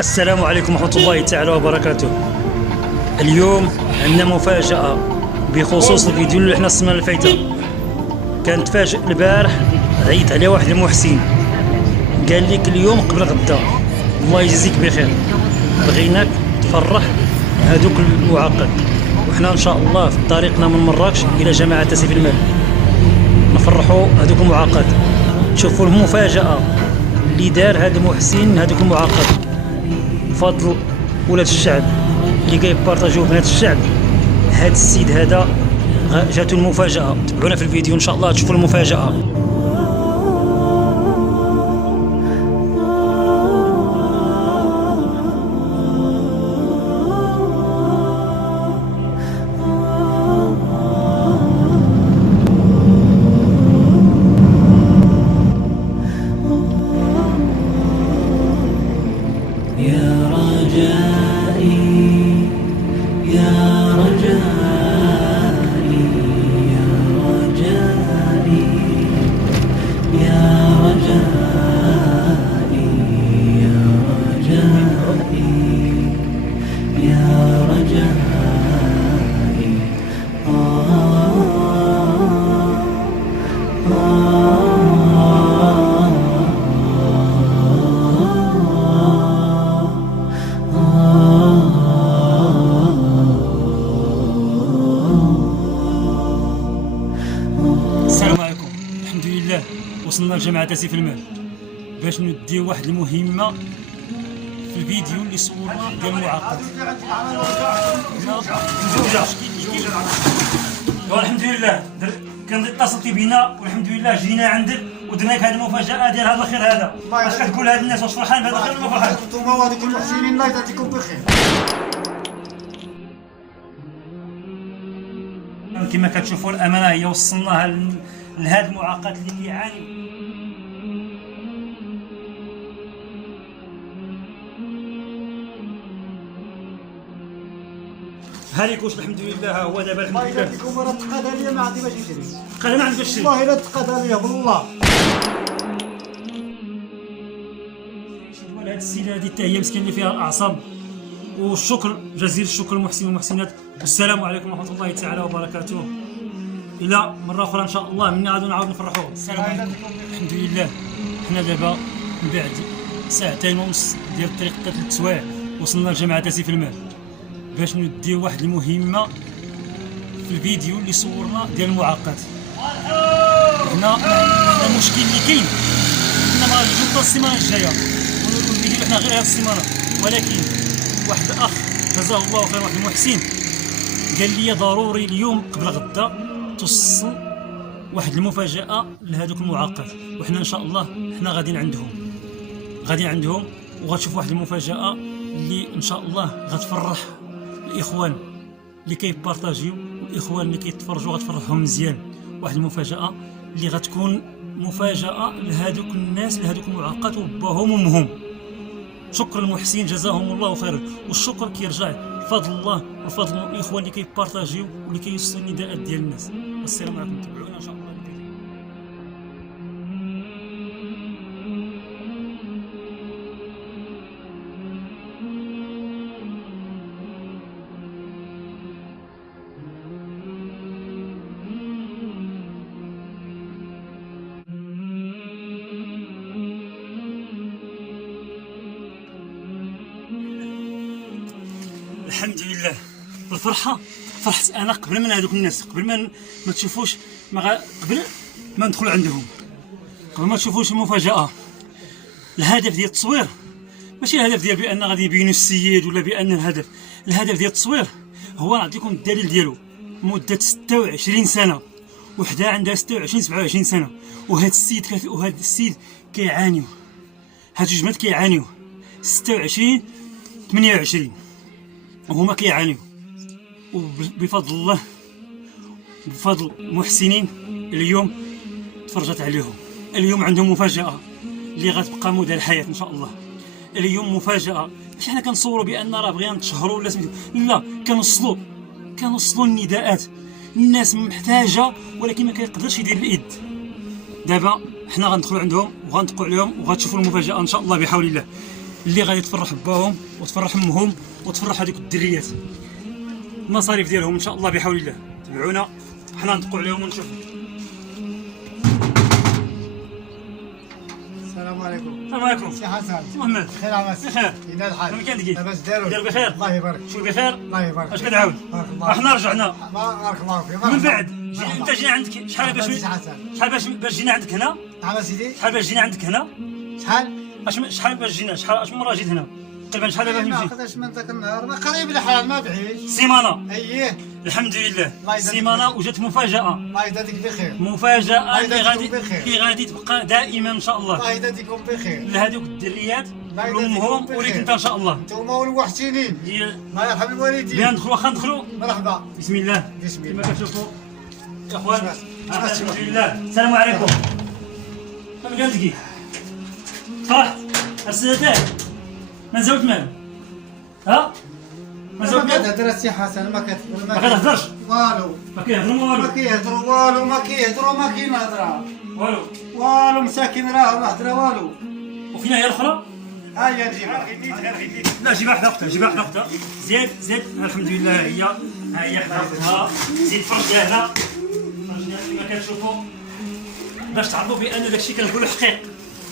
السلام عليكم ورحمة الله تعالى وبركاته. اليوم عندنا مفاجأة بخصوص الفيديو اللي حنا السمانة اللي فايتة. كانت تفاجئ البارح، عيط عليه واحد المحسن قال لك اليوم قبل غدا الله يجزيك بخير، بغيناك تفرح هذوك المعاقد، وحنا ان شاء الله في طريقنا من مراكش الى جماعة تسيف المال نفرحوا هذوك المعاقد. شوفوا المفاجأة اللي دار هذا المحسن هذوك المعاقد بفضل ولاد الشعب اللي كيبارطاجيو بنات الشعب. هذا السيد هذا جاتو المفاجأة، تبعونا في الفيديو ان شاء الله تشوفوا المفاجأة. يا رجائي يا رجائي يا رجائي يا رجائي يا رجائي يا رجائي السلام عليكم. الحمد لله وصلنا لجماعة تسيف المال باش نديو واحد المهمة في الفيديو اللي صورنا ديال المعاقد. مزوجة والحمد لله كان اتصلتي بينا والحمد لله جينا عندك ودرنا لك هذه المفاجأة ديال هذا الخير هذا. اش كتقول لهاد الناس؟ واش فرحان بهذا الخير ولا ما فرحان؟ انتوما وهذوك المحسنين الله يجازيكم بخير. كما كتشوفوا الامانه هي وصلناها لهاد المعاقد اللي كيعاني. هاليكوش الحمد لله ها هو دابا الله الحمد لله. يجازيكم، راه تقاد عليا ما عندي باش نشري. قال ما عندكش شي. والله الا تقاد عليا بالله. هاد السيده هادي حتى هي مسكين اللي فيها الاعصاب. والشكر جزيل الشكر للمحسنين والمحسنات، والسلام عليكم ورحمه الله تعالى وبركاته. الى مره اخرى ان شاء الله منا غادي نعاود نفرحوا. السلام عليكم. الحمد لله حنا دابا من بعد ساعتين ونص ديال الطريق 3 سوايع وصلنا لجماعة تسيف المال باش نديو واحد المهمة في الفيديو اللي صورنا ديال المعاقد. حنا المشكل اللي كاين حنا ما غاديش نبقاو السيمانه الجايه والفيديو حنا غير هاد السيمانه، ولكن واحد الاخ جزاه الله خير، واحد المحسن قال لي ضروري اليوم قبل غدا توصل واحد المفاجأة لهذوك المعاقد، وحنا ان شاء الله حنا غاديين عندهم وغتشوف واحد المفاجأة اللي ان شاء الله غتفرح الاخوان اللي كيبارطاجيو والاخوان اللي كيتفرجوا، غتفرحهم مزيان. واحد المفاجأة اللي غتكون مفاجأة لهذوك الناس لهذوك المعاقد وباهم وامهم. شكر المحسن جزاهم الله خيرا، والشكر كيرجع بفضل الله وفضل الاخوان اللي كيبارطاجيو واللي كيوصلوا النداءات ديال الناس. والسلام عليكم، تابعونا ان شاء الله. الحمد لله الفرحة فرحت انا قبل من هذوك الناس، قبل ما تشوفوش قبل ما ندخل عندهم، قبل ما تشوفوش المفاجأة. الهدف ديال التصوير ماشي الهدف ديال بان غادي يبينوا السيد ولا بان الهدف ديال التصوير هو نعطيكم الدليل ديالو. مدة 26 سنة، وحده عندها 26 27 سنة، وهذا السيد كيعانيو، هاد جوج بنات كيعانيو 26 28 وهما كيعانيو. وبفضل الله بفضل المحسنين اليوم تفرجت عليهم. اليوم عندهم مفاجأة اللي غتبقى مدى الحياة ان شاء الله. اليوم مفاجأة، ماشي حنا كنصوروا بان راه بغينا نتشهروا ولا سميتو، لا، كنوصلوا النداءات. الناس محتاجة ولكن ما كيقدرش يدير اليد. دابا حنا غندخلوا عندهم وغندقوا عليهم وغتشوفوا المفاجأة ان شاء الله بحول الله. اللي غادي تفرح باهم وتفرح امهم وتفرح هذوك الدريات. المصاريف ديالهم ان شاء الله بحول الله. تبعونا حنا ندقوا عليهم ونشوفوا. السلام عليكم. السلام عليكم. سي حسن. سي محمد. بخير عماس. بخير. ينال الحال. كيف كان دقيق؟ لاباس داروا؟ داير بخير؟ الله يبارك. شو بخير؟ الله يبارك. اش كتعاود؟ بارك الله. احنا رجعنا بارك الله فيك. من بعد. انت جينا عندك شحال باش جينا عندك هنا؟ نعم سيدي. شحال باش جينا عندك هنا؟ شحال باش جينا اش مرة جيت هنا؟ تقريبا شحال باش ما نجي؟ خداش من ذاك النهار، ما قريب الحال ما بعيد. سيمانة. اييه. الحمد لله. الله يجزاك سيمانة وجات مفاجأة. الله يجزاك بخير. مفاجأة يجزاكم بخير. اللي غادي تبقى دائما ان شاء الله الله يجزاكم بخير. لهذوك الدريات يجزاكم ولامهم بخير. وليك انت ان شاء الله. انتوما والمحسنين. الله يرحم الوالدين. بيان ندخلوا واخا ندخلوا. مرحبا. بسم الله. بسم كما الله. كتشوفوا يا اخوان شكرا. الحمد لله. السلام عليكم. كم كان دقيق؟ فرحت ارسلتك ما نزوت مال ها؟ ما نزوت ما مال؟ كتهضر السي حسن، ما كتهضر ما كتهضرش؟ والو. ما كيهضروا ما والو كيهضروا والو، ما كيهضروا، ما كاين هضره والو. والو. مساكين راه ما هضره والو. وفينا هي الاخرى؟ ها هي نجيبها. لا جيبها حدا اختها، جيبها حدا اختها. زيد زيد الحمد لله ها هي حدا اختها. زيد فرجها هنا فرجها كما كتشوفوا باش تعرفوا بان داكشي كنقولوا حقيق،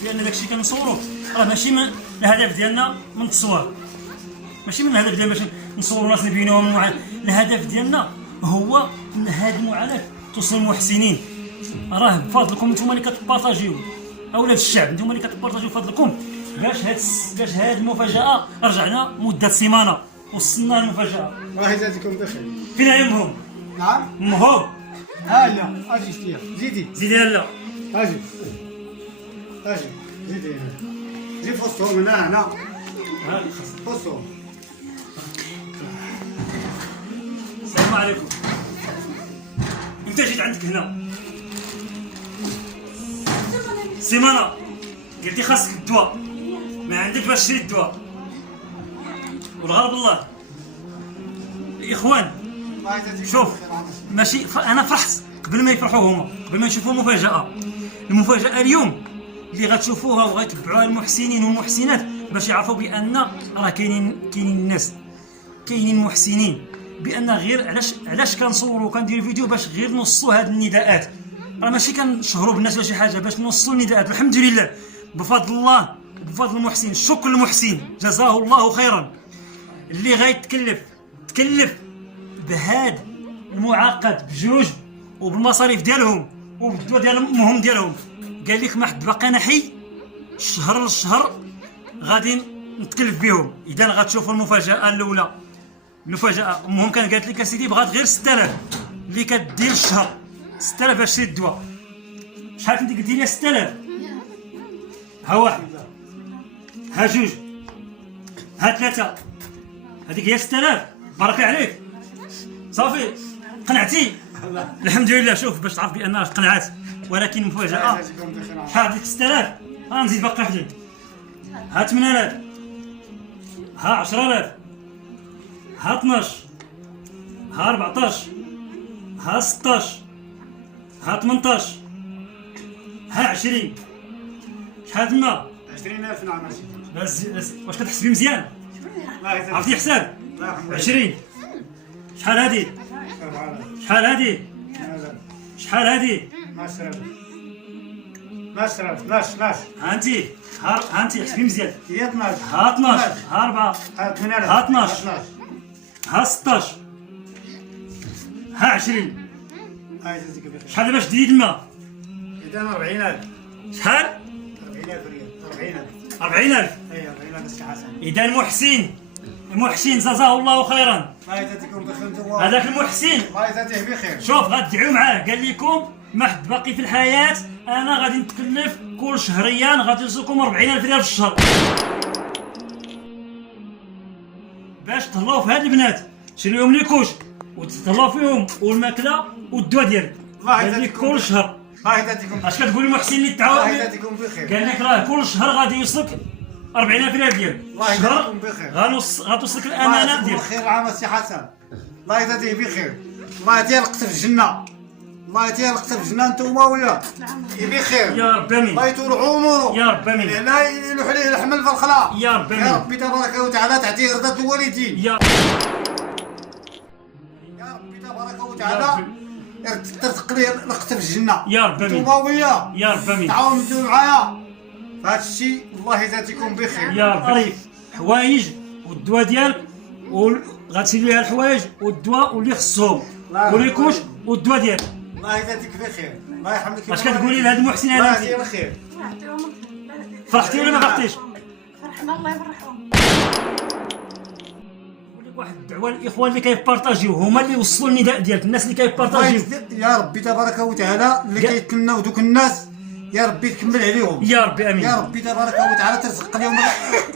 بان داكشي كنصوروه راه ماشي من الهدف ديالنا من التصوير، ماشي من الهدف ديالنا باش نصوروا ناس نبينوهم. الهدف ديالنا هو ان هذه المعاناه توصل للمحسنين. راه بفضلكم نتوما اللي كتبارطاجيو اولاد الشعب، نتوما اللي كتبارطاجيو بفضلكم باش هاد المفاجاه رجعنا مده سيمانه وصلنا المفاجاه. الله يجازيكم بخير. فين هي امهم؟ نعم. امهم ها هي اجي شتيها زيدي. زيدي لا اجي زيدي هنا. زيد فوسطهم هنا ها فوسطهم. السلام عليكم. انت جيت عندك هنا سيمانه قلتي خاصك الدواء، ما عندك باش تشري الدواء والغرب الله. الاخوان الله يجازيكم شوف بخير عماس. ماشي انا فرحت قبل ما يفرحوا هما، قبل ما يشوفوا مفاجاه. المفاجاه اليوم اللي غتشوفوها وغيتبعوها المحسنين والمحسنات باش يعرفوا بان راه كاينين الناس، كاينين محسنين، بان غير علاش كنصوروا وكنديروا فيديو باش غير نوصلوا هاد النداءات. راه ماشي كنشهروا بالناس ولا شي حاجه، باش نوصلوا النداءات. الحمد لله بفضل الله وبفضل المحسن. شكر المحسن جزاه الله خيرا اللي تكلف بهاد المعقد بجوج وبالمصاريف ديالهم وبالدواء ديال امهم ديالهم. قال لك ما حد باقي انا حي الشهر للشهر غادي نتكلف بهم. اذا غتشوفوا المفاجاه الاولى. المفاجاه امهم كان قالت لك اسيدي بغات غير 6000 اللي كدير الشهر، 6000 باش تشري الدواء. شحال كنتي قلتي لي 6000؟ ها واحد، ها جوج، ها ثلاثه، هذيك هي 6000. بارك عليك صافي قنعتي. الحمد لله. شوف باش تعرف بان قنعت، ولكن الله مفاجاه. يجازيكم بخير عماس. شحال ديك 6000؟ نزيد باقي وحدين. ها 8000، ها 10000، ها 12، ها 14، ها 16، ها 18، ها 20. شحال تما؟ 20000 نعم سيدي. بس واش كتحسبي مزيان؟ الله يجازيك. عرفتي حساب؟ الله يرحم 20. شحال هادي؟ شحال هادي؟ شحال هادي؟ 12 ها انت حسبي مزيان. هي 12 ها 12، ها 4، ها 8000 ها 12. ها 16، ها 20. الله يجازيك بخير. شحال باش تدي تما؟ اذا 40000. شحال؟ 40000 ريال. 40000. 40000. اي 40000 السي حسن. اذا المحسن جزاه الله خيرا. الله يجازيكم بخير انتوا. هذاك المحسن الله يجازيه بخير. شوف غتدعيو معاه. قال لكم ما حد باقي في الحياه انا غادي نتكلف كل شهريا غادي يوصلكم 40000 ريال في الشهر باش تهلاو في هاد البنات، تشريهم لي كوش وتهلاو فيهم والماكله والدواء ديالك. الله قال لك يجازيكم كل شهر. الله يجازيكم بخير. اش كتقول المحسن اللي الله تعاود؟ يجازيكم بخير. قال لك راه كل شهر غادي يوصلك 40000 ريال ديالك. الله يجازيكم بخير. غتوصلك الله الامانه يجازيكم ديالك. بخير عام السي حسن. الله يجازيه بخير. الله يدير القصر في الجنه. الله يتيرقت في جنان نتوما وياه بخير يا رب امين. الله يطول عمره يا رب امين. لا يلوح عليه الحمل في الخلا يا رب امين. يا ربي تبارك وتعالى تعطيه رضا الوالدين يا ربي تبارك وتعالى ترزق لي لقت في الجنه يا رب امين. نتوما وياه يا رب امين. تعاونتوا معايا فهاد الشيء الله يجازيكم بخير يا رب طريف حوايج والدواء ديالك غتسير ليها الحوايج والدواء واللي خصهم وليكوش والدواء ديالك. الله يجازيك بخير الله يحملك اش كتقولي لهاد المحسن الله هذا؟ يجزيه بخير فرحتي ولا ما فرحتيش؟ فرحنا الله يفرحهم. نقول لك واحد الدعوه للاخوان اللي كيبارطاجيو هما اللي وصلوا النداء ديالك الناس اللي كيبارطاجيو. يا ربي تبارك وتعالى اللي كيتمناو دوك الناس يا ربي تكمل عليهم يا ربي امين. يا ربي تبارك وتعالى ترزق لهم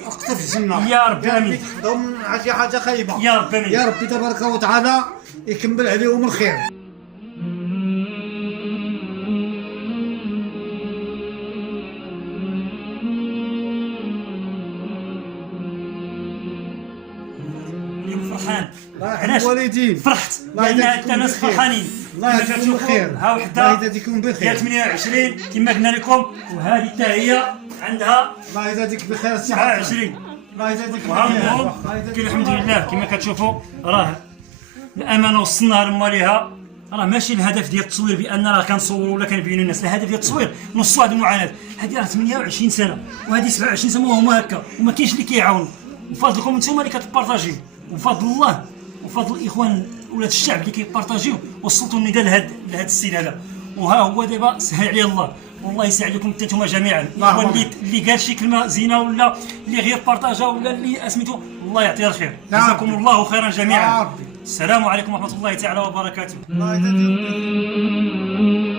القطف في الجنه يا ربي امين. تحفظهم من شي حاجه خايبه يا رب امين. يا ربي تبارك وتعالى يكمل عليهم الخير. اليوم فرحان. الله يحفظ علاش؟ الوالدين فرحت الله لان يجازيكم حتى ناس بخير. فرحانين. الله كما يجازيكم كتشوفوا بخير ها الله وحده يجازيكم ديال بخير 28 كما قلنا لكم وهذه حتى هي عندها الله يجازيك بخير السي 27. الله يجازيك وها بخير المهم كاين الحمد لله كما كتشوفوا راه الامانه وصلناها لماليها. راه ماشي الهدف ديال التصوير بان راه كنصوروا ولا كنبينوا الناس، الهدف ديال التصوير نوصلوا هذه المعاناه. هذه راه 28 سنه وهذه 27 سنه وهما هكا وما كاينش اللي كيعاون. وفضلكم انتم اللي كتبارطاجيو وفضل الله وفضل الاخوان ولاد الشعب اللي كيبارطاجيو وصلتوا النداء لهذا السيد هذا. وها هو دابا سهل عليه الله والله يسعد لكم حتى نتوما جميعا. الاخوان اللي قال شي كلمه زينه ولا اللي غير بارطاجا ولا اللي اسميتو الله يعطيه الخير. جزاكم الله خيرا يا جميعا. ربي. السلام عليكم ورحمه الله تعالى وبركاته. الله يجازيك بخير.